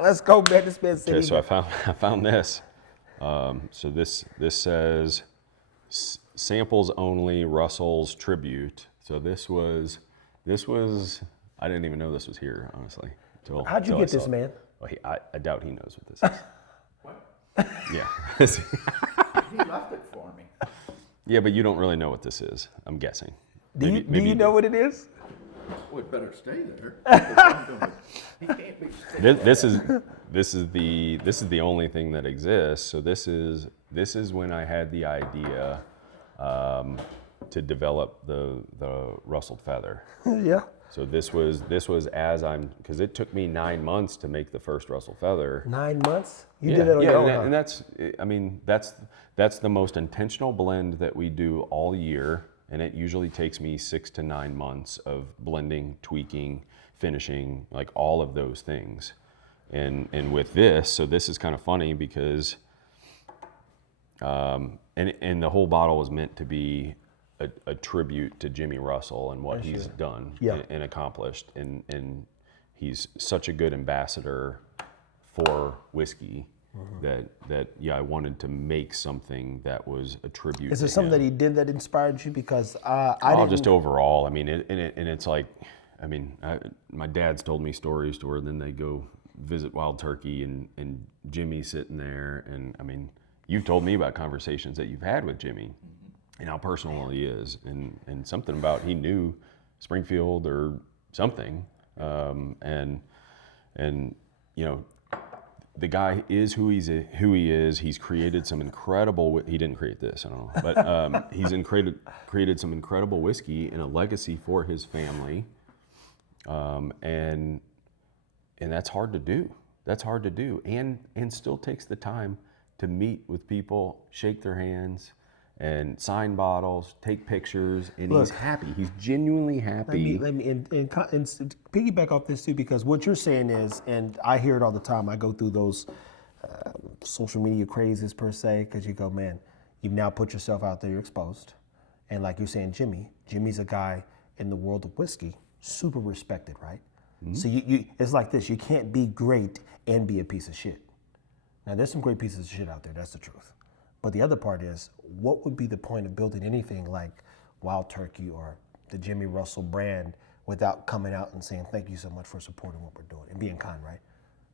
Let's go, man. This man said Okay, so I found this. So this says samples only Russell's tribute. So this was I didn't even know this was here, honestly. How'd you till I get saw this, it. man? Well, I doubt he knows what this is. What? Yeah. He left it for me. Yeah, but you don't really know what this is, I'm guessing. Do you know what it is? Well, it better stay there. He can't be staying This is the only thing that exists. So this is when I had the idea to develop the rustled feather. Yeah. So this was because it took me 9 months to make the first rustled feather. 9 months? You did it on your own, huh? And that's the most intentional blend that we do all year, and it usually takes me 6 to 9 months of blending, tweaking, finishing, like all of those things. And with this, so this is kind of funny because, and the whole bottle was meant to be a tribute to Jimmy Russell and what he's done and accomplished. And he's such a good ambassador for whiskey that I wanted to make something that was a tribute. Is there something that he did that inspired you? Because just overall. I mean, and it's like, I mean, my dad's told me stories to where then they go visit Wild Turkey and Jimmy's sitting there. And I mean, you've told me about conversations that you've had with Jimmy and how personal he is, and something about he knew Springfield or something. And you know, the guy is who he is. He's created some incredible. He didn't create this, I don't know, but he's created some incredible whiskey and a legacy for his family. And that's hard to do. That's hard to do, and still takes the time to meet with people, shake their hands, and sign bottles, take pictures, and he's happy. He's genuinely happy. Let me and piggyback off this too, because what you're saying is, and I hear it all the time. I go through those social media crazes per se, because you go, man, you've now put yourself out there, you're exposed, and like you're saying, Jimmy's a guy in the world of whiskey, super respected, right? Mm-hmm. So you it's like this: you can't be great and be a piece of shit. Now there's some great pieces of shit out there. That's the truth. But the other part is, what would be the point of building anything like Wild Turkey or the Jimmy Russell brand without coming out and saying, thank you so much for supporting what we're doing and being kind, right?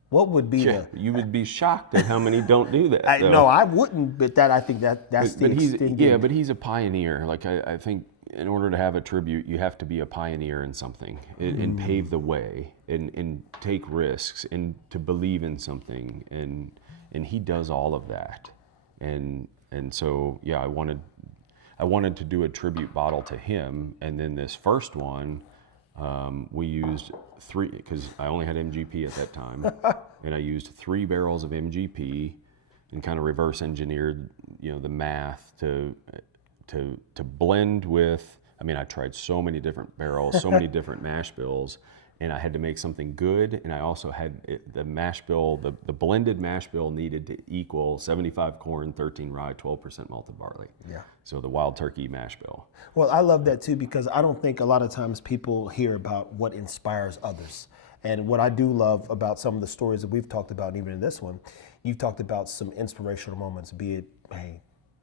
What would be You would be shocked at how many don't do that. No, I wouldn't, but I think that's the extended. But he's a pioneer. Like I think in order to have a tribute, you have to be a pioneer in something and pave the way and take risks and to believe in something. And he does all of that. And so yeah, I wanted to do a tribute bottle to him, and then this first one we used 3, because I only had MGP at that time, and I used 3 barrels of MGP and kind of reverse engineered, the math to blend with. I mean, I tried so many different barrels, so many different mash bills. And I had to make something good, and I also had the mash bill, the blended mash bill needed to equal 75 corn, 13 rye, 12% malted barley. Yeah. So the Wild Turkey mash bill. Well, I love that too, because I don't think a lot of times people hear about what inspires others. And what I do love about some of the stories that we've talked about, and even in this one, you've talked about some inspirational moments, be it, hey,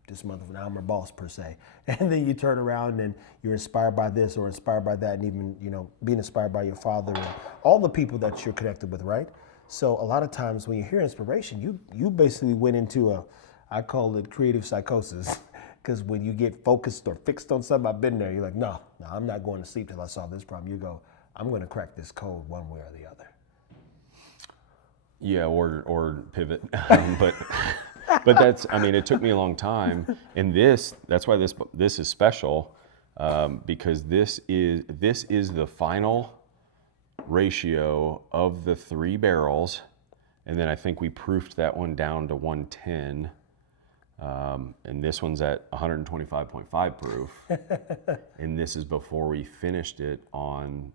this month now I'm a boss per se, and then you turn around and you're inspired by this or inspired by that, and even being inspired by your father and all the people that you're connected with, right? So a lot of times when you hear inspiration, you basically went into I call it creative psychosis, because when you get focused or fixed on something, I've been there. You're like, no, I'm not going to sleep till I solve this problem. You go, I'm going to crack this code one way or the other. Yeah, or pivot, but that's, I mean, it took me a long time, and that's why this is special, because this is the final ratio of the 3 barrels, and then I think we proofed that one down to 110, and this one's at 125.5 proof, and this is before we finished it on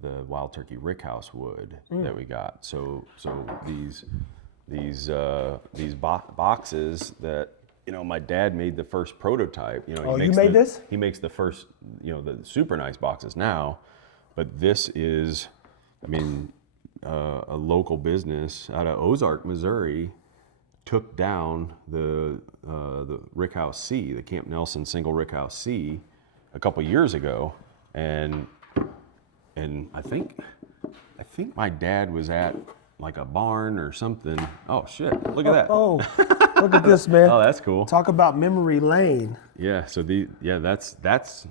the Wild Turkey Rickhouse wood that we got. So these boxes that my dad made the first prototype. You made this? He makes the first the super nice boxes now, but this is, I mean, a local business out of Ozark, Missouri, took down the Rickhouse C, the Camp Nelson single Rickhouse C, a couple years ago, and I think my dad was at like a barn or something. Oh shit! Look at that. Oh, look at this, man. Oh, that's cool. Talk about memory lane. Yeah. So that's the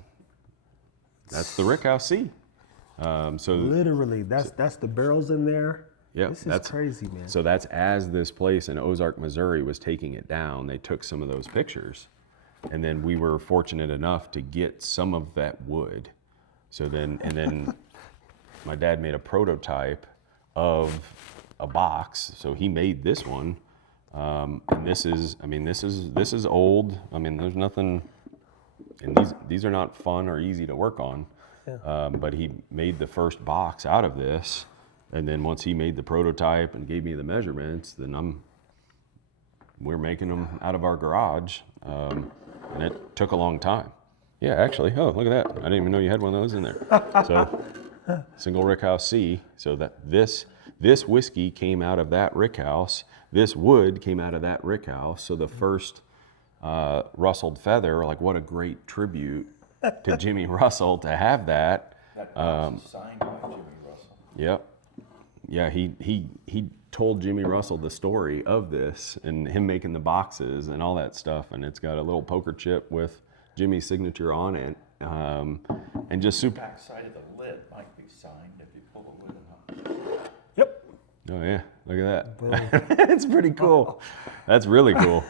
Rickhouse C. So Literally, that's the barrels in there. yeah, This is that's crazy, man. So that's as this place in Ozark, Missouri was taking it down, they took some of those pictures. And then we were fortunate enough to get some of that wood. So then my dad made a prototype of a box. So he made this one. And this is old. I mean, there's nothing, and these are not fun or easy to work on. Yeah. But he made the first box out of this. And then once he made the prototype and gave me the measurements, then we're making them out of our garage. And it took a long time. Yeah, actually, oh, look at that. I didn't even know you had one of those in there. So, single Rickhouse C. So that this whiskey came out of that Rickhouse. This wood came out of that Rickhouse. So the first rustled feather, like what a great tribute to Jimmy Russell to have that. That box is signed by Jimmy Russell. Yep. Yeah, he told Jimmy Russell the story of this and him making the boxes and all that stuff, and it's got a little poker chip with Jimmy's signature on it, and just super. Back side of the lid might be signed if you pull the lid up. Yep. Oh yeah, look at that. It's pretty cool. That's really cool.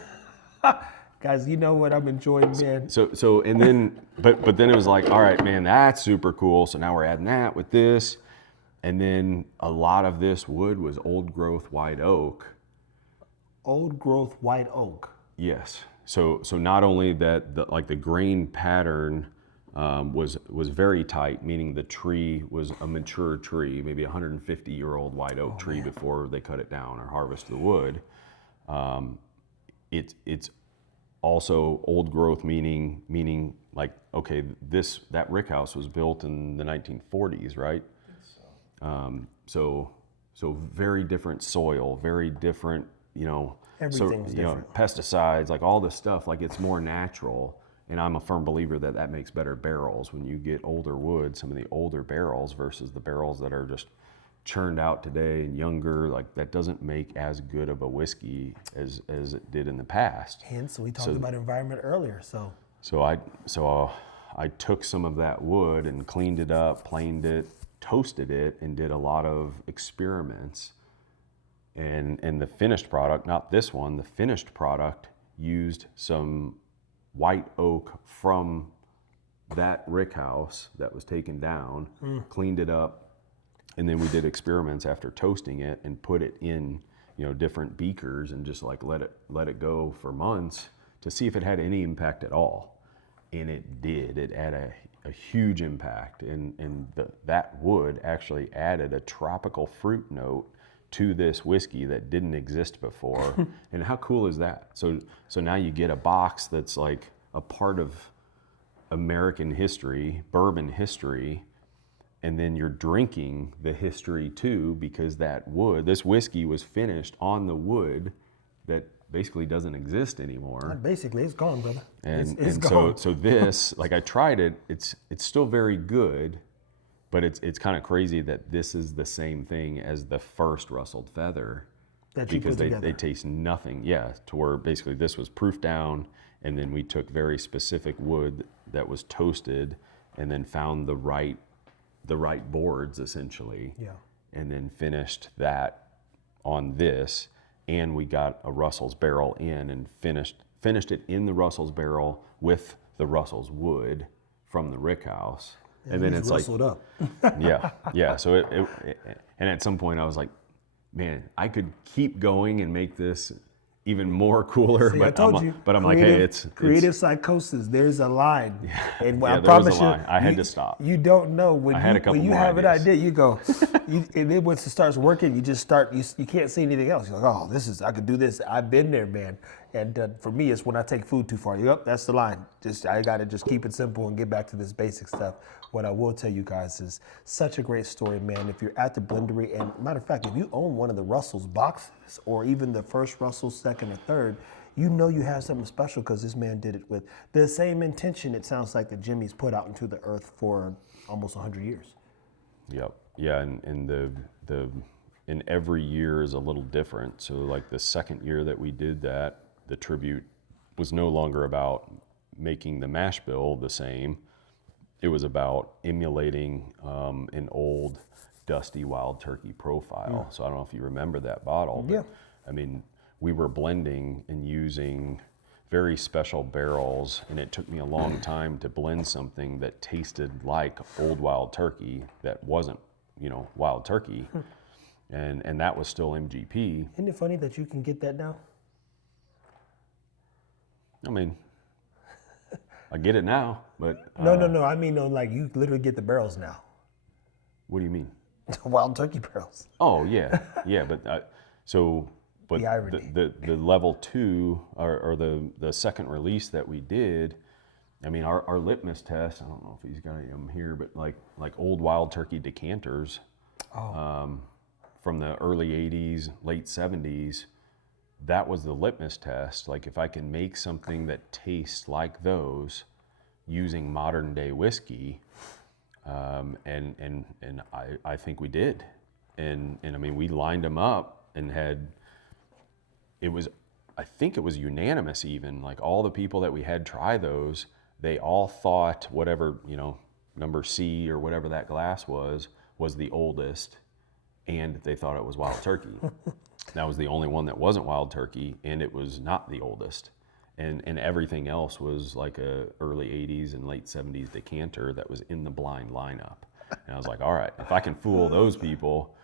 Guys, you know what I'm enjoying, man. So and then but then it was like, all right, man, that's super cool. So now we're adding that with this. And then a lot of this wood was old growth white oak. Old growth white oak. Yes. So not only that, the grain pattern was very tight, meaning the tree was a mature tree, maybe a 150-year-old white oak tree before they cut it down or harvest the wood. It's also old growth, meaning like, okay, that Rickhouse was built in the 1940s, right? So very different soil, very different, Everything's different. Pesticides, like all this stuff, like it's more natural. And I'm a firm believer that makes better barrels when you get older wood, some of the older barrels versus the barrels that are just churned out today and younger, like that doesn't make as good of a whiskey as it did in the past. Hence, we talked about environment earlier, so. So I took some of that wood and cleaned it up, planed it, toasted it, and did a lot of experiments. And the finished product, not this one, the finished product used some white oak from that Rickhouse that was taken down, cleaned it up, and then we did experiments after toasting it and put it in, different beakers and just like let it go for months to see if it had any impact at all. And it did. It had a huge impact, and that wood actually added a tropical fruit note to this whiskey that didn't exist before. And how cool is that? So now you get a box that's like a part of American history, bourbon history, and then you're drinking the history too, because this whiskey was finished on the wood that basically doesn't exist anymore. Basically, it's gone, brother. And gone. so this, like I tried it, it's still very good, but it's kind of crazy that this is the same thing as the first rustled feather, That you because put together. they taste nothing. Yeah, to where basically this was proof down, and then we took very specific wood that was toasted, and then found the right boards essentially. Yeah. And then finished that on this. And we got a Russell's barrel in and finished it in the Russell's barrel with the Russell's wood from the Rickhouse. And then it's like, rustled up. yeah. So and at some point I was like, man, I could keep going and make this even more cooler. See, but I told you. I'm like, hey, it's creative psychosis. There's a line, and Yeah, I there was promise a line. you, I had to stop. You don't know when I had a couple when you more have an ideas. idea, you go, and then once it starts working, you just start. You can't see anything else. You're like, oh, I could do this. I've been there, man. And for me, it's when I take food too far. Yep, that's the line. I got to just keep it simple and get back to this basic stuff. What I will tell you guys is such a great story, man. If you're at the Blendery, and matter of fact, if you own one of the Russell's boxes or even the first Russell, second or third, you know you have something special because this man did it with the same intention, it sounds like, that Jimmy's put out into the earth for almost 100 years. Yep. Yeah, and the in every year is a little different. So like the second year that we did that, the tribute was no longer about making the mash bill the same. It was about emulating an old dusty wild turkey profile. So I don't know if you remember that bottle. But, Yeah. I mean, we were blending and using very special barrels, and it took me a long time to blend something that tasted like old wild turkey that wasn't, wild turkey. And that was still MGP. Isn't it funny that you can get that now? I mean, I get it now, but No. I mean, like you literally get the barrels now. what do you mean? Wild turkey barrels. Oh yeah, yeah, but but The irony. the level 2 or the second release that we did, I mean our litmus test. I don't know if he's got them here, but like old wild turkey decanters, from the early '80s, late '70s. That was the litmus test. Like if I can make something that tastes like those using modern day whiskey, and I think we did, and I mean we lined them up and I think it was unanimous even, like all the people that we had try those, they all thought whatever, number C or whatever that glass was the oldest, and they thought it was wild turkey. That was the only one that wasn't wild turkey, and it was not the oldest. And everything else was like a early 80s and late 70s decanter that was in the blind lineup. And I was like, all right, if I can fool those people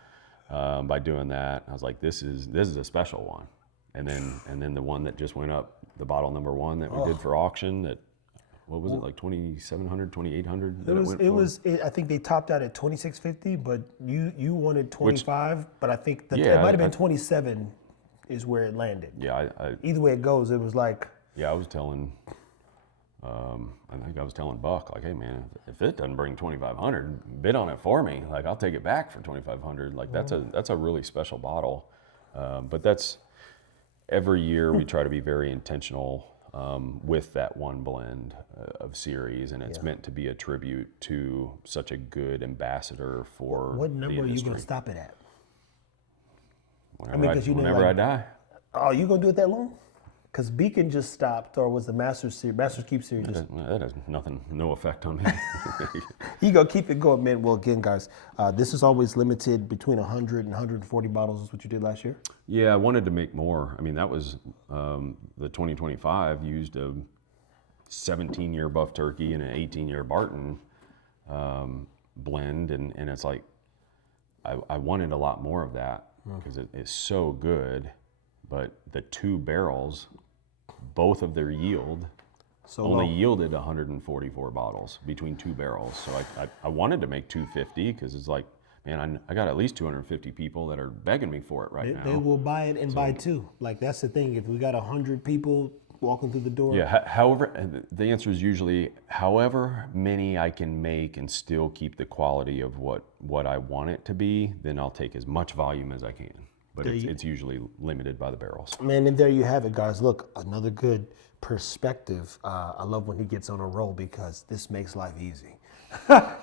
by doing that, I was like, this is a special one. And then the one that just went up, the bottle number 1 that we did for auction, that what was it, like 2,700, 2,800? I think they topped out at 2,650, but you wanted 25, but I think that Yeah, it might have been 27 is where it landed. Yeah, Either way it goes, it was like, I was telling, I think I was telling Buck, like, hey man, if it doesn't bring 2,500, bid on it for me. Like, I'll take it back for 2,500. Like, that's a really special bottle. But that's every year we try to be very intentional with that one blend of series, and it's meant to be a tribute to such a good ambassador for what number the are you industry. going to stop it at? Whenever I die. Oh, you going to do it that long? Because Beacon just stopped, or was the Masters Keep series just... That has no effect on me. You go keep it going, man. Well, again, guys, this is always limited between 100 and 140 bottles is what you did last year? Yeah, I wanted to make more. I mean, that was the 2025 used a 17-year Buff Turkey and an 18-year Barton blend, and it's like I wanted a lot more of that because it is so good. But the 2 barrels, both of their yield, only yielded 144 bottles between 2 barrels. So I wanted to make 250 because it's like, man, I got at least 250 people that are begging me for it now. They will buy it and buy 2. Like, that's the thing. If we got 100 people walking through the door. Yeah, however, the answer is usually however many I can make and still keep the quality of what I want it to be, then I'll take as much volume as I can. But it's usually limited by the barrels. Man, and there you have it, guys. Look, another good perspective. I love when he gets on a roll because this makes life easy.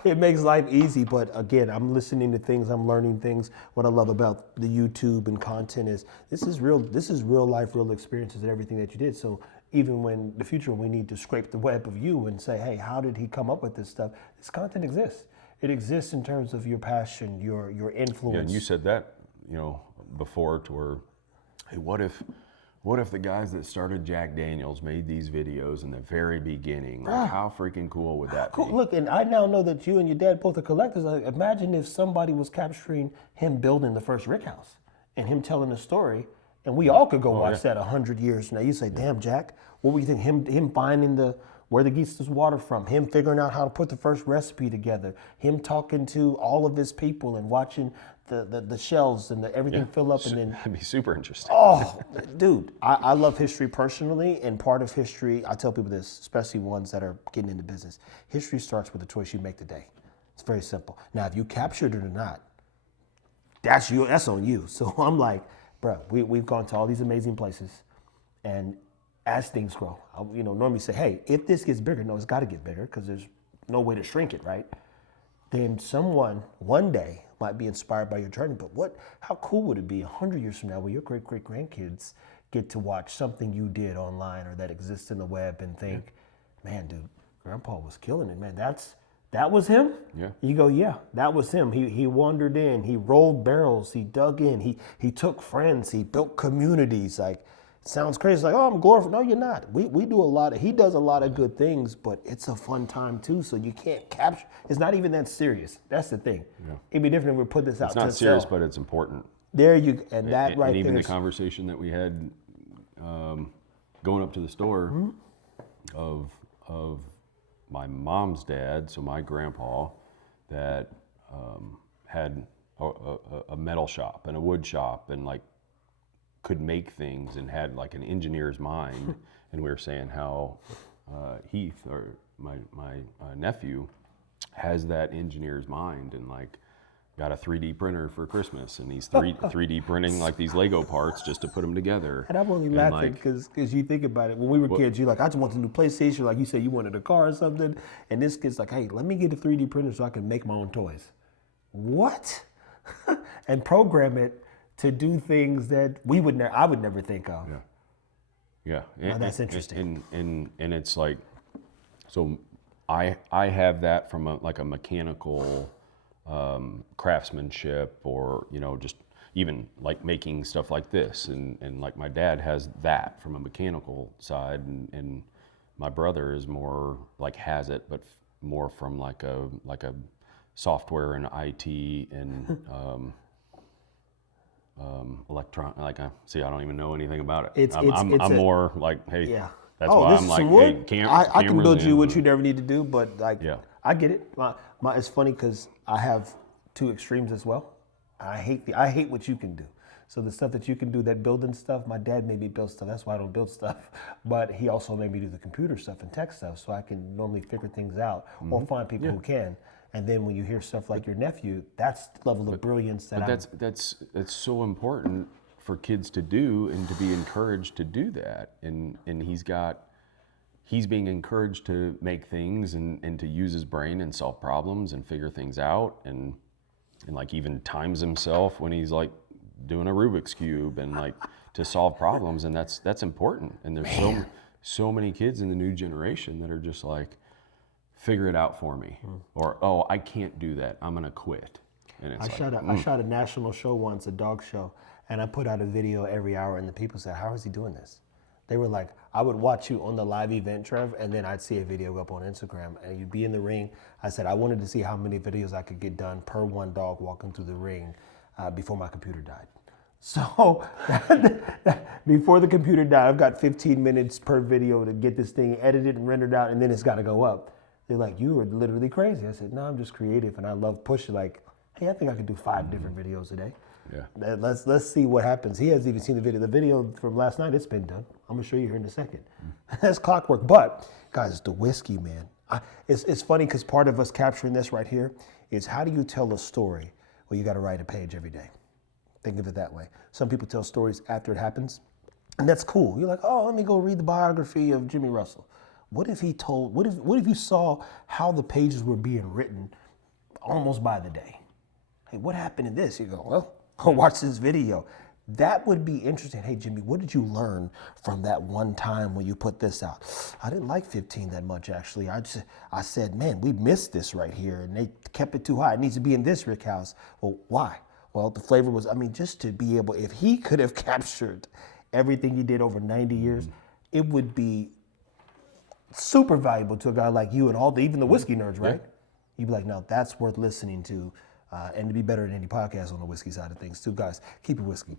It makes life easy, but again, I'm listening to things, I'm learning things. What I love about the YouTube and content is this is real life, real experiences and everything that you did. So even when the future we need to scrape the web of you and say, hey, how did he come up with this stuff? This content exists. It exists in terms of your passion, your influence. Yeah, and you said that, before, to where, hey, what if the guys that started Jack Daniels made these videos in the very beginning? Like, how freaking cool would that be? Look, and I now know that you and your dad both are collectors. Imagine if somebody was capturing him building the first rick house and him telling the story, and we all could go watch that 100 years from now. You say, damn, Jack, what were you thinking? Him finding where the geese is water from, him figuring out how to put the first recipe together, him talking to all of his people and watching the shells and everything fill up, and then That'd be super interesting. oh, dude, I love history personally, and part of history, I tell people this, especially ones that are getting into business. History starts with the choice you make today. It's very simple. Now, if you captured it or not, that's you. That's on you. So I'm like, bro, we've gone to all these amazing places, and as things grow, I, normally say, hey, if this gets bigger, no, it's got to get bigger because there's no way to shrink it, right? Then someone one day might be inspired by your journey. But how cool would it be 100 years from now where your great-great-grandkids get to watch something you did online or that exists in the web and think, man, dude, Grandpa was killing it, man. That was him? Yeah. You go, yeah, that was him. He wandered in, he rolled barrels, he dug in, he took friends, he built communities. Like, sounds crazy, like, oh, I'm glorified. No, you're not. We do a lot he does a lot of good things, but it's a fun time too, so you can't capture, it's not even that serious. That's the thing. Yeah. It'd be different if we put this out It's to not serious, sell. but it's important. There you, and that right And even there. the conversation that we had going up to the store of my mom's dad, so my grandpa, that had a metal shop and a wood shop and like could make things and had like an engineer's mind. And we were saying how Heath, or my nephew, has that engineer's mind and like got a 3D printer for Christmas, and he's 3D printing like these Lego parts just to put them together. And I'm only And, laughing like, because you think about it. When we were kids, you're like, I just want the new PlayStation. Like you said, you wanted a car or something. And this kid's like, hey, let me get a 3D printer so I can make my own toys. What? And program it to do things that I would never think of. Yeah. Now, that's interesting. And it's like, so I have that from a mechanical craftsmanship, or just even like making stuff like this, and like my dad has that from a mechanical side, and my brother is more like has it, but more from like a software and IT and electron. See, I don't even know anything about it. I'm more like, hey, Yeah. that's why I'm like, hey, I can build you what in. you never need to do, but like, Yeah. I get it. It's funny because I have two extremes as well. I hate what you can do. So the stuff that you can do, that building stuff, my dad made me build stuff. That's why I don't build stuff. But he also made me do the computer stuff and tech stuff, so I can normally figure things out or find people who can. And then when you hear stuff like your nephew, that's the level of brilliance that That's so important for kids to do and to be encouraged to do that. And he's being encouraged to make things and to use his brain and solve problems and figure things out, and like even times himself when he's like doing a Rubik's Cube and like to solve problems, and that's important. And there's so many kids in the new generation that are just like, figure it out for me, or oh, I can't do that, I'm gonna quit. And it's I shot a national show once, a dog show, and I put out a video every hour, and the people said, how is he doing this? They were like, I would watch you on the live event, Trev, and then I'd see a video go up on Instagram, and you'd be in the ring. I said, I wanted to see how many videos I could get done per one dog walking through the ring before my computer died. So before the computer died, I've got 15 minutes per video to get this thing edited and rendered out, and then it's gotta go up. They're like, you are literally crazy. I said, no, I'm just creative, and I love pushing. Like, hey, I think I could do 5 different videos a day. Yeah. Let's see what happens. He hasn't even seen the video. The video from last night, it's been done. I'm gonna show you here in a second. That's clockwork. But guys, the whiskey, man. It's funny because part of us capturing this right here is, how do you tell a story? Well, you got to write a page every day. Think of it that way. Some people tell stories after it happens, and that's cool. You're like, oh, let me go read the biography of Jimmy Russell. What if you saw how the pages were being written almost by the day? Hey, what happened in this? You go, well, go watch this video. That would be interesting. Hey, Jimmy, what did you learn from that one time when you put this out? I didn't like 15 that much, actually. I said, man, we missed this right here, and they kept it too high. It needs to be in this rick house. Well, why? Well, the flavor was, just to be able, if he could have captured everything he did over 90 years, it would be super valuable to a guy like you and even the whiskey nerds, right? Yeah. You'd be like, no, that's worth listening to, and to be better than any podcast on the whiskey side of things too. Guys, keep your whiskey.